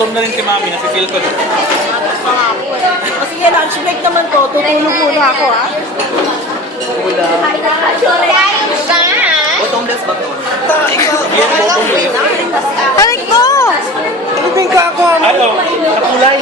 Gutom na rin si Mami, nasipil ko. Sige, lunch break naman to. Tutulog muna ako, ha? Bottomless ba to? Balik ko! Tulogin ka ako, ha? Ano? Nakulay.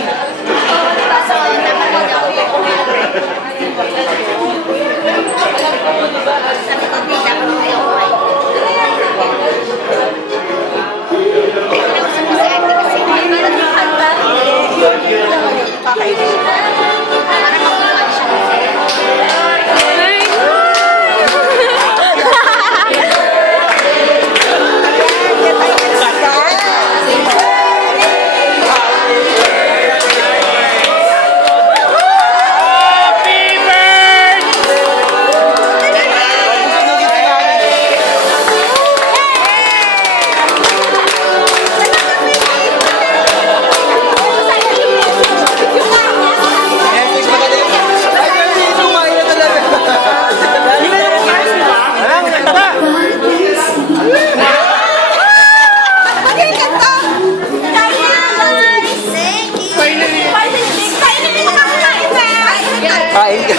Kain ka.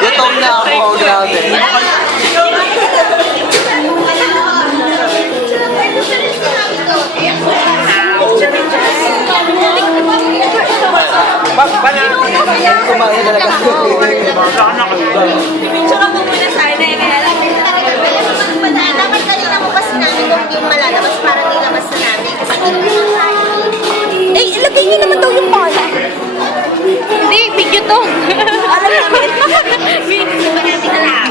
Gutom na ako, grabe. Kumain talaga. Picture mo muna sana, kaya lang. Dapat kanina mo pa sinabi kung yung malalabas para nilabas na namin. Kasi hindi mo Eh, ilagay niyo naman daw yung pala. Hindi, video to. Alam namin. Video ba natin alam?